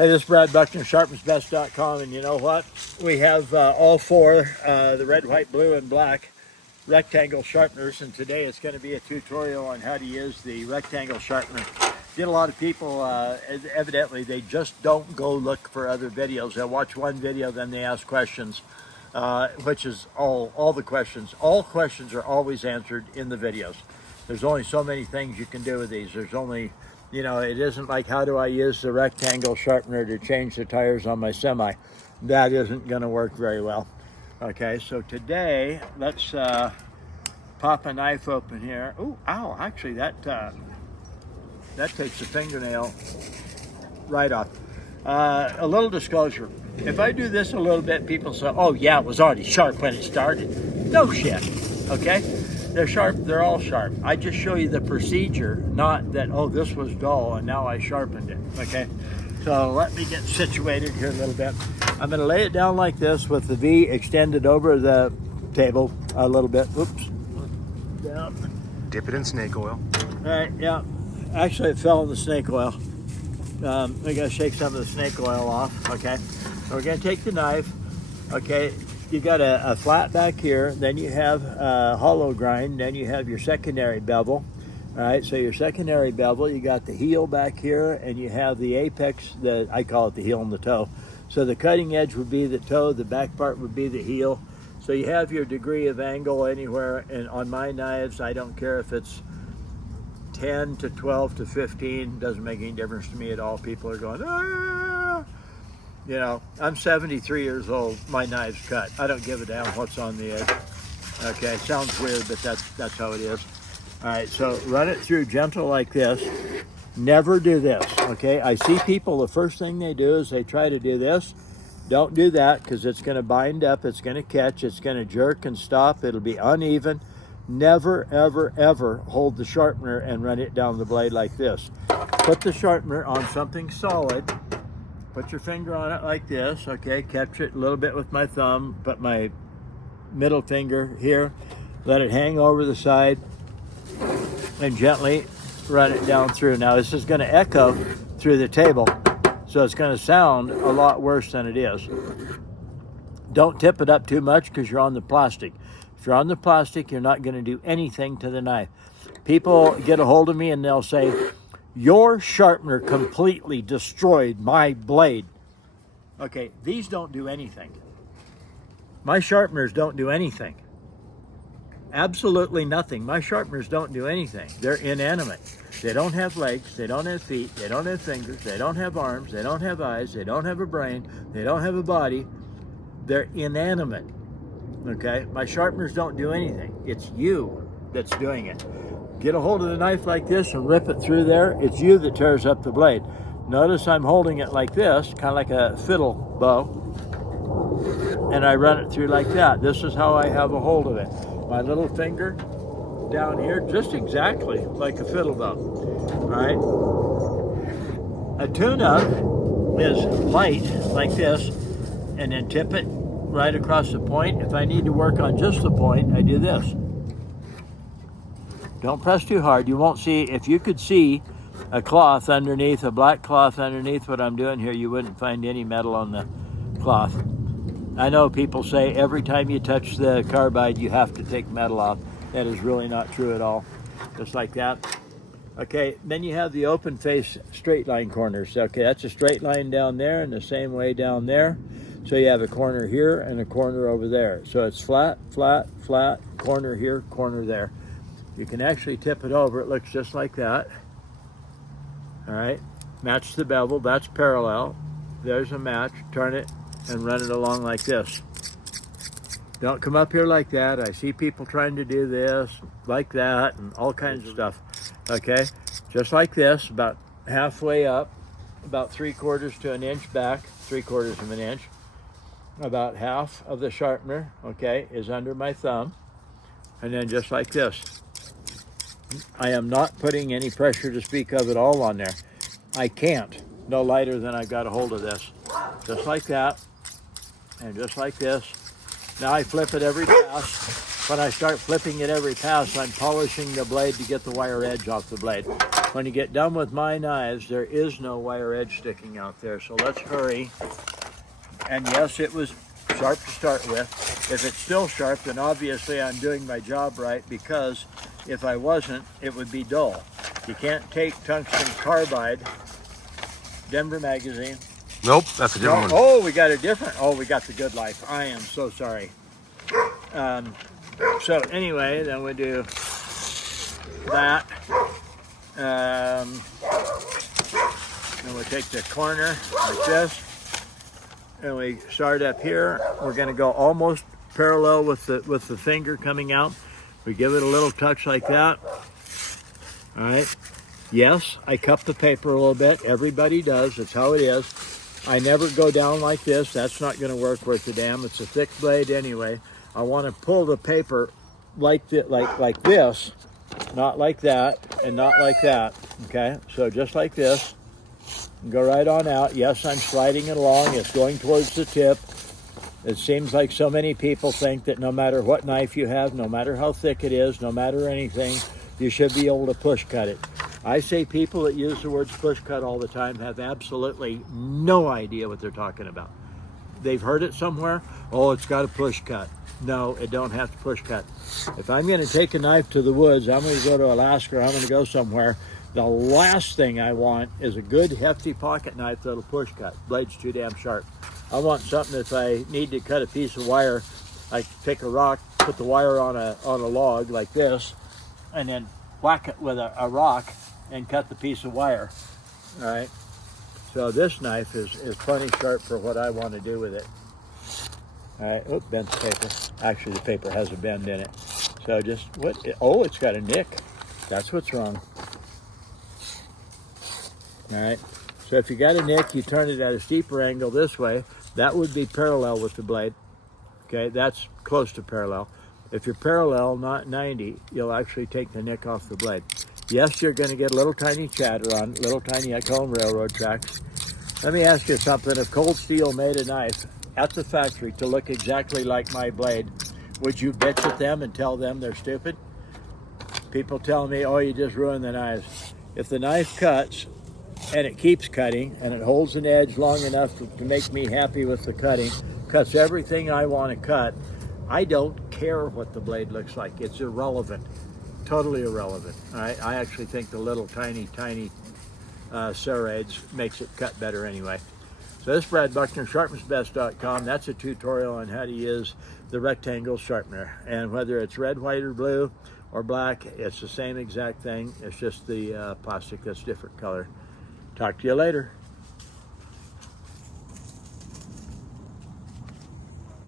Hey, this is Brad Buckner, sharpensbest.com, and you know what? We have all four, the red, white, blue, and black rectangle sharpeners, and today it's going to be a tutorial on how to use the rectangle sharpener. Get a lot of people, evidently, they just don't go look for other videos. They'll watch one video, then they ask questions, which is all the questions. All questions are always answered in the videos. There's only so many things you can do with these. There's only, you know, it isn't like how do I use the rectangle sharpener to change the tires on my semi. That isn't going to work very well. Okay, so today, let's pop a knife open here. Oh, ow, actually that takes the fingernail right off. A little disclosure. If I do this a little bit, people say, oh yeah, it was already sharp when it started. No shit, okay? They're sharp, they're all sharp. I just show you the procedure, not that, oh, this was dull and now I sharpened it, okay? So let me get situated here a little bit. I'm gonna lay it down like this with the V extended over the table a little bit. Oops, down. Dip it in snake oil. All right, yeah. Actually, it fell in the snake oil. I gotta shake some of the snake oil off, okay? So we're gonna take the knife, okay? You got a flat back here, then you have a hollow grind, then you have your secondary bevel. All right, so your secondary bevel, you got the heel back here, and you have the apex, I call it the heel and the toe. So the cutting edge would be the toe, the back part would be the heel. So you have your degree of angle anywhere, and on my knives, I don't care if it's 10 to 12 to 15, doesn't make any difference to me at all. People are going, ah! You know, I'm 73 years old, my knife's cut. I don't give a damn what's on the edge. Okay, sounds weird, but that's how it is. All right, so run it through gentle like this. Never do this, okay? I see people, the first thing they do is they try to do this. Don't do that because it's gonna bind up, it's gonna catch, it's gonna jerk and stop, it'll be uneven. Never, ever, ever hold the sharpener and run it down the blade like this. Put the sharpener on something solid. Put your finger on it like this, okay? Catch it a little bit with my thumb, put my middle finger here, let it hang over the side, and gently run it down through. Now this is gonna echo through the table, so it's gonna sound a lot worse than it is. Don't tip it up too much because you're on the plastic. If you're on the plastic, you're not gonna do anything to the knife. People get a hold of me and they'll say, your sharpener completely destroyed my blade. Okay, these don't do anything. My sharpeners don't do anything. Absolutely nothing. My sharpeners don't do anything. They're inanimate. They don't have legs, they don't have feet, they don't have fingers, they don't have arms, they don't have eyes, they don't have a brain, they don't have a body. They're inanimate. Okay, my sharpeners don't do anything. It's you that's doing it. Get a hold of the knife like this and rip it through there. It's you that tears up the blade. Notice I'm holding it like this, kind of like a fiddle bow, and I run it through like that. This is how I have a hold of it. My little finger down here, just exactly like a fiddle bow. All right. A tune-up is light like this, and then tip it right across the point. If I need to work on just the point, I do this. Don't press too hard. You won't see, if you could see a cloth underneath, a black cloth underneath what I'm doing here, you wouldn't find any metal on the cloth. I know people say every time you touch the carbide, you have to take metal off. That is really not true at all. Just like that. Okay, then you have the open face straight line corners. Okay, that's a straight line down there and the same way down there. So you have a corner here and a corner over there. So it's flat, flat, flat, corner here, corner there. You can actually tip it over. It looks just like that. All right, match the bevel. That's parallel. There's a match. Turn it and run it along like this. Don't come up here like that. I see people trying to do this, like that, and all kinds of stuff. Okay, just like this, about halfway up, about 3/4 to an inch back, 3/4 of an inch. About half of the sharpener, okay, is under my thumb. And then just like this. I am not putting any pressure to speak of at all on there. I can't, no lighter than I've got a hold of this. Just like that, and just like this. Now I flip it every pass. When I start flipping it every pass, I'm polishing the blade to get the wire edge off the blade. when you get done with my knives, there is no wire edge sticking out there. So let's hurry. And yes, it was sharp to start with. If it's still sharp, then obviously I'm doing my job right, because if I wasn't, it would be dull. You can't take tungsten carbide. Denver Magazine. Nope, that's a different one. Oh, we got a different. Oh, we got the Good Life. I am so sorry. So anyway, then we do that. And we take the corner like this, and we start up here. We're going to go almost parallel with the finger coming out. We give it a little touch like that. All right. Yes, I cup the paper a little bit. Everybody does. That's how it is. I never go down like this. That's not going to work worth a damn. It's a thick blade anyway. I want to pull the paper like this, not like that, and not like that. Okay, so just like this. Go right on out. Yes, I'm sliding it along. It's going towards the tip. It seems like so many people think that no matter what knife you have, no matter how thick it is, no matter anything, you should be able to push cut it. I say people that use the words push cut all the time have absolutely no idea what they're talking about. They've heard it somewhere. Oh, it's got a push cut. No, it don't have to push cut. If I'm going to take a knife to the woods, I'm going to go to Alaska, or I'm going to go somewhere, the last thing I want is a good hefty pocket knife that'll push cut. Blade's too damn sharp. I want something if I need to cut a piece of wire, I pick a rock, put the wire on a log like this, and then whack it with a rock and cut the piece of wire. All right. So this knife is plenty sharp for what I want to do with it. All right. Oh, bent the paper. Actually, the paper has a bend in it. So just oh, it's got a nick. That's what's wrong. All right. So if you got a nick, you turn it at a steeper angle this way. That would be parallel with the blade. Okay, that's close to parallel. If you're parallel, not 90, you'll actually take the nick off the blade. Yes, you're going to get a little tiny chatter on little tiny, I call them railroad tracks. Let me ask you something. If Cold Steel made a knife at the factory to look exactly like my blade, would you bitch at them and tell them they're stupid? People tell me, oh, you just ruined the knives. If the knife cuts and it keeps cutting and it holds an edge long enough to make me happy with the cutting, cuts everything I want to cut, I don't care what the blade looks like. It's irrelevant. Totally irrelevant. I actually think the little tiny serrades makes it cut better anyway. So this is Brad Buckner, sharpensbest.com. That's a tutorial on how to use the rectangle sharpener. And whether it's red, white, or blue, or black, it's the same exact thing. It's just the plastic that's different color. Talk to you later.